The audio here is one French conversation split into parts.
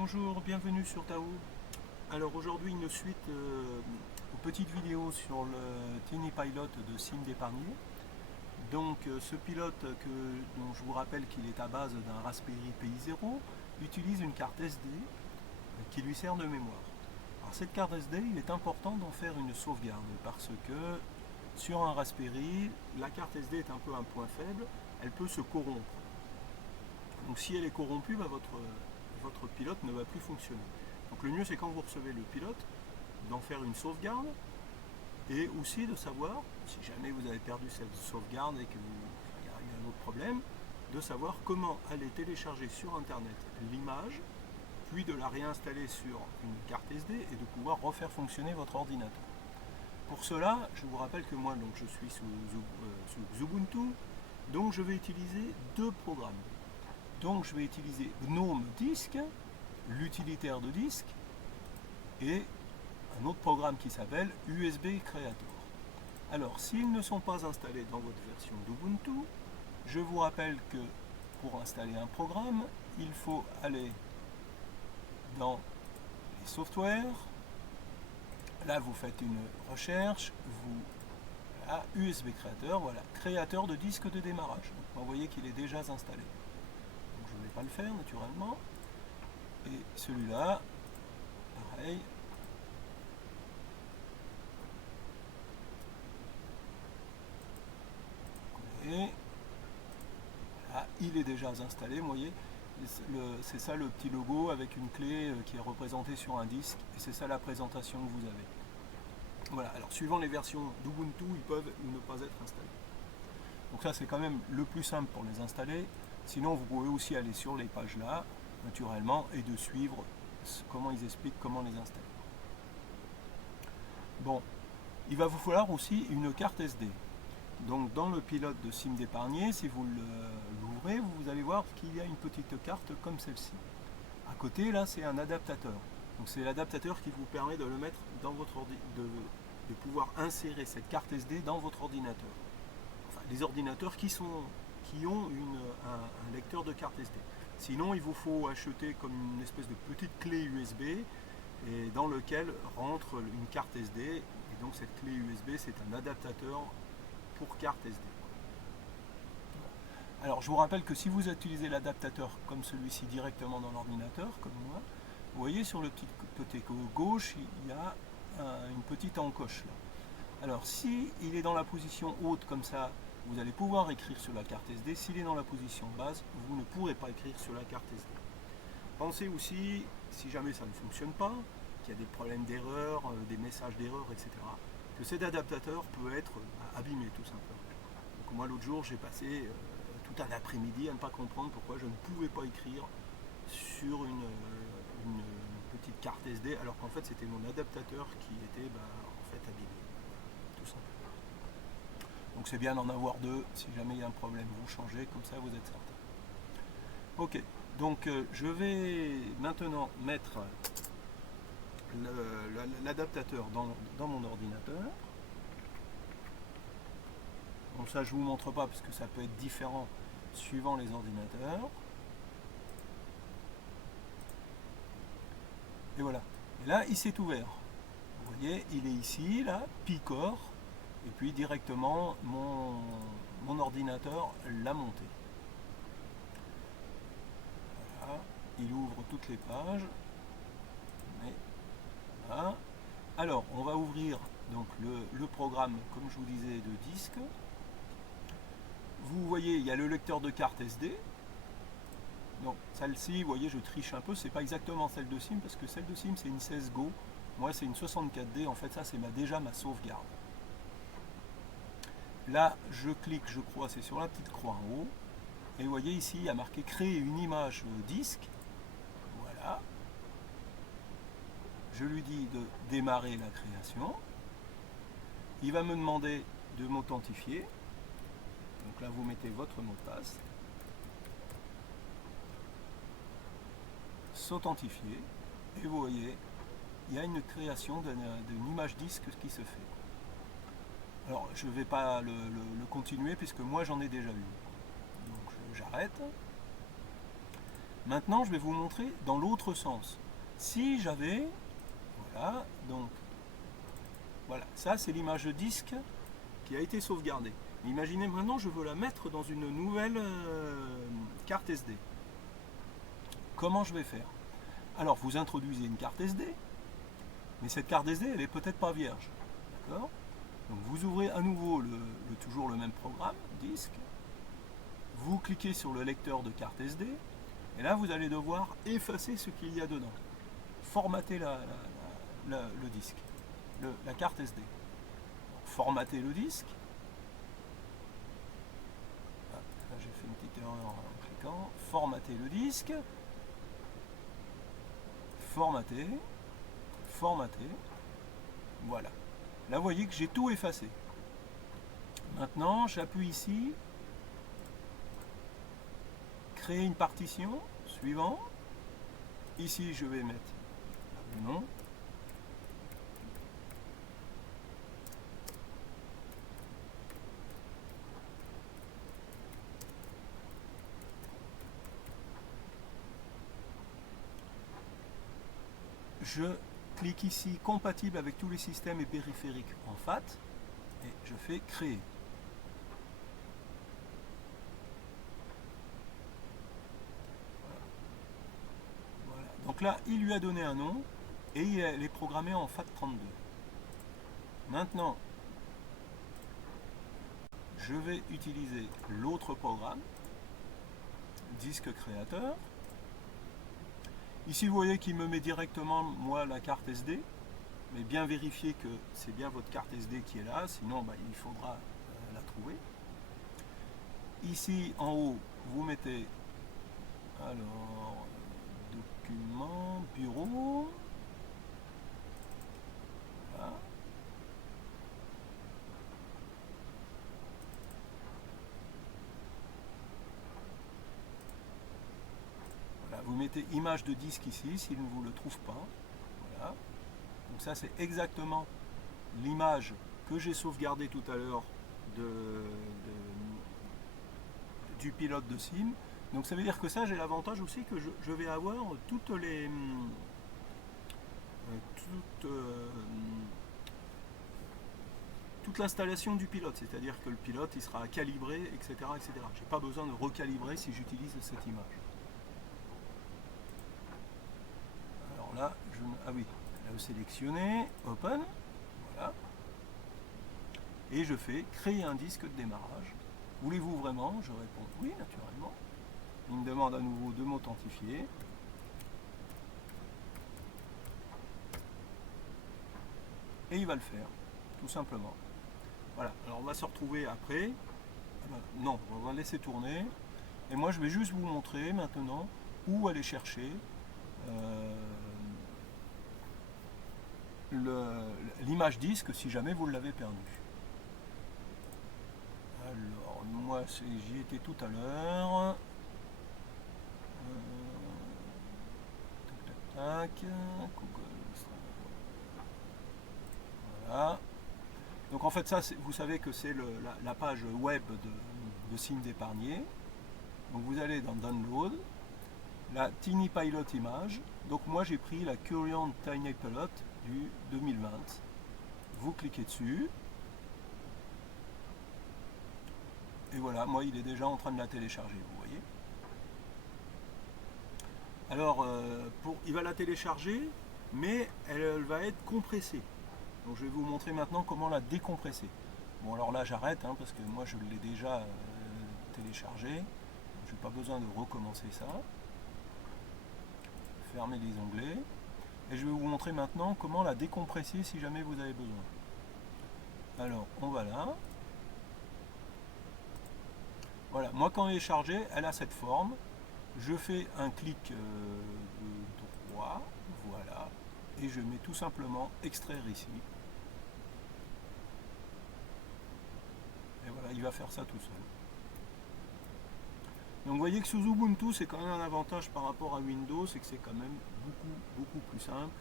Bonjour, bienvenue sur Tao. Alors aujourd'hui une suite aux petites vidéos sur le Tiny Pilot de Sim d'épargner. Donc ce pilote dont je vous rappelle qu'il est à base d'un Raspberry Pi 0 utilise une carte SD qui lui sert de mémoire. Alors cette carte SD, il est important d'en faire une sauvegarde parce que sur un Raspberry, la carte SD est un peu un point faible, elle peut se corrompre. Donc si elle est corrompue, votre pilote ne va plus fonctionner. Donc le mieux c'est quand vous recevez le pilote, d'en faire une sauvegarde et aussi de savoir, si jamais vous avez perdu cette sauvegarde et qu'il y a eu un autre problème, de savoir comment aller télécharger sur internet l'image, puis de la réinstaller sur une carte SD et de pouvoir refaire fonctionner votre ordinateur. Pour cela, je vous rappelle que moi donc, je suis sous Ubuntu, donc je vais utiliser deux programmes. Donc je vais utiliser GNOME Disk, l'utilitaire de disque, et un autre programme qui s'appelle USB Creator. Alors, s'ils ne sont pas installés dans votre version d'Ubuntu, je vous rappelle que pour installer un programme, il faut aller dans les softwares. Là, vous faites une recherche, voilà, USB Creator, voilà, créateur de disque de démarrage. Donc, vous voyez qu'il est déjà installé. Donc, je ne vais pas le faire naturellement. Et celui-là, pareil. Et voilà, il est déjà installé, vous voyez. C'est ça le petit logo avec une clé qui est représentée sur un disque. Et c'est ça la présentation que vous avez. Voilà, alors suivant les versions d'Ubuntu, ils peuvent ou ne pas être installés. Donc ça c'est quand même le plus simple pour les installer. Sinon vous pouvez aussi aller sur les pages là, naturellement, et de suivre comment ils expliquent comment les installer. Bon, il va vous falloir aussi une carte SD. Donc dans le pilote de Sim d'épargner, si vous l'ouvrez, vous allez voir qu'il y a une petite carte comme celle-ci. À côté, là, c'est un adaptateur. Donc c'est l'adaptateur qui vous permet de le mettre dans votre de pouvoir insérer cette carte SD dans votre ordinateur. Enfin, les ordinateurs qui ont un lecteur de carte SD. Sinon, il vous faut acheter comme une espèce de petite clé USB et dans lequel rentre une carte SD. Et donc cette clé USB, c'est un adaptateur pour carte SD. Alors je vous rappelle que si vous utilisez l'adaptateur comme celui-ci directement dans l'ordinateur, comme moi, vous voyez sur le petit côté gauche, il y a une petite encoche là. Alors si il est dans la position haute comme ça, vous allez pouvoir écrire sur la carte SD. S'il est dans la position basse, vous ne pourrez pas écrire sur la carte SD. Pensez aussi, si jamais ça ne fonctionne pas, qu'il y a des problèmes d'erreur, des messages d'erreur, etc., que cet adaptateur peut être abîmé tout simplement. Donc moi l'autre jour j'ai passé tout un après-midi à ne pas comprendre pourquoi je ne pouvais pas écrire sur une petite carte SD alors qu'en fait c'était mon adaptateur qui était en fait abîmé, tout simplement. Donc c'est bien d'en avoir deux, si jamais il y a un problème vous changez, comme ça vous êtes certain. Ok, donc je vais maintenant mettre l'adaptateur dans mon ordinateur. Donc ça je ne vous montre pas parce que ça peut être différent suivant les ordinateurs. Et voilà. Et là il s'est ouvert. Vous voyez, il est ici, là, Picor, et puis directement mon ordinateur l'a monté. Voilà. Il ouvre toutes les pages. Mais, voilà. Alors, on va ouvrir donc le programme, comme je vous disais, de disque. Vous voyez, il y a le lecteur de carte SD. Donc, celle-ci, vous voyez, je triche un peu. C'est pas exactement celle de Sim, parce que celle de Sim, c'est une 16 Go. Moi, c'est une 64D. En fait, ça, c'est déjà ma sauvegarde. Là, je clique, je crois, c'est sur la petite croix en haut. Et vous voyez ici, il y a marqué créer une image disque. Voilà. Je lui dis de démarrer la création. Il va me demander de m'authentifier. Donc là, vous mettez votre mot de passe. S'authentifier. Et vous voyez, il y a une création d'une image disque qui se fait. Alors, je ne vais pas le continuer puisque moi, j'en ai déjà eu. Donc, j'arrête. Maintenant, je vais vous montrer dans l'autre sens. Si j'avais, voilà, donc, voilà, ça c'est l'image de disque qui a été sauvegardée. Imaginez maintenant, je veux la mettre dans une nouvelle carte SD. Comment je vais faire? Alors, vous introduisez une carte SD, mais cette carte SD, elle est peut-être pas vierge. D'accord? Donc, vous ouvrez à nouveau toujours le même programme, disque. Vous cliquez sur le lecteur de carte SD, et là, vous allez devoir effacer ce qu'il y a dedans. Formater le disque, la carte SD. Donc, formater le disque. Là, j'ai fait une petite erreur en cliquant. Formater le disque. Formater. Formater. Voilà. Là, vous voyez que j'ai tout effacé. Maintenant, j'appuie ici. Créer une partition. Suivant. Ici, je vais mettre le nom. Je clique ici compatible avec tous les systèmes et périphériques en FAT et je fais créer. Voilà. Donc là, il lui a donné un nom et il est programmé en FAT32. Maintenant, je vais utiliser l'autre programme, disque créateur. Ici, vous voyez qu'il me met directement, moi, la carte SD, mais bien vérifier que c'est bien votre carte SD qui est là, sinon il faudra la trouver. Ici, en haut, vous mettez, alors, document, bureau, voilà. Vous mettez image de disque ici, s'il ne vous le trouve pas. Voilà. Donc ça c'est exactement l'image que j'ai sauvegardée tout à l'heure du pilote de sim. Donc ça veut dire que ça, j'ai l'avantage aussi que je vais avoir toute l'installation du pilote, c'est-à-dire que le pilote il sera calibré, etc. etc. Je n'ai pas besoin de recalibrer si j'utilise cette image. Là, ah oui, là, sélectionner, open, voilà, et je fais créer un disque de démarrage. Voulez-vous vraiment? Je réponds oui, naturellement. Il me demande à nouveau de m'authentifier. Et il va le faire, tout simplement. Voilà, alors on va se retrouver après. Non, on va laisser tourner. Et moi, je vais juste vous montrer maintenant où aller chercher l'image disque si jamais vous l'avez perdu. Alors, moi, j'y étais tout à l'heure. Tac, tac, Google. Voilà. Donc en fait, ça, vous savez que c'est la page web de Sim d'épargner. Donc vous allez dans Download, la Tiny Pilot image. Donc moi j'ai pris la Curion Tiny Pilot du 2020. Vous cliquez dessus. Et voilà, moi il est déjà en train de la télécharger, vous voyez. Alors, il va la télécharger, mais elle va être compressée. Donc je vais vous montrer maintenant comment la décompresser. Bon alors là j'arrête, hein, parce que moi je l'ai déjà téléchargé. Je n'ai pas besoin de recommencer ça. Fermer les onglets. Et je vais vous montrer maintenant comment la décompresser si jamais vous avez besoin. Alors on va là. Voilà, moi quand elle est chargée, elle a cette forme. Je fais un clic de droit, voilà, et je mets tout simplement extraire ici. Et voilà, il va faire ça tout seul. Donc vous voyez que sous Ubuntu, c'est quand même un avantage par rapport à Windows, c'est que c'est quand même beaucoup plus simple.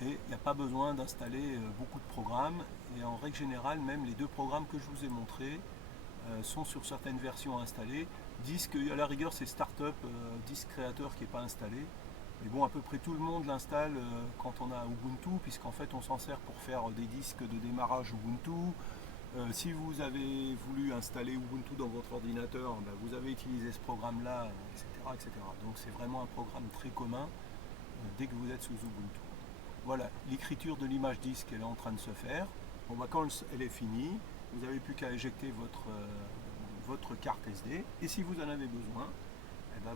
Et il n'y a pas besoin d'installer beaucoup de programmes. Et en règle générale, même les deux programmes que je vous ai montrés sont sur certaines versions installées. Disk, à la rigueur, c'est Startup, Disk Creator qui n'est pas installé. Mais bon, à peu près tout le monde l'installe quand on a Ubuntu, puisqu'en fait on s'en sert pour faire des disques de démarrage Ubuntu. Si vous avez voulu installer Ubuntu dans votre ordinateur, ben, vous avez utilisé ce programme-là, etc., etc. Donc c'est vraiment un programme très commun dès que vous êtes sous Ubuntu. Voilà, l'écriture de l'image disque elle est en train de se faire. Bon, ben, quand elle est finie, vous n'avez plus qu'à éjecter votre carte SD. Et si vous en avez besoin, eh ben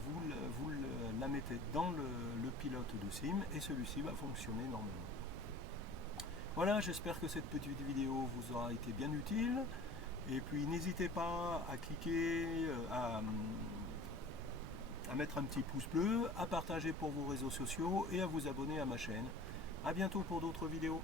vous la mettez dans le pilote de SIM et celui-ci va fonctionner normalement. Voilà, j'espère que cette petite vidéo vous aura été bien utile. Et puis n'hésitez pas à cliquer, à mettre un petit pouce bleu, à partager pour vos réseaux sociaux et à vous abonner à ma chaîne. A bientôt pour d'autres vidéos.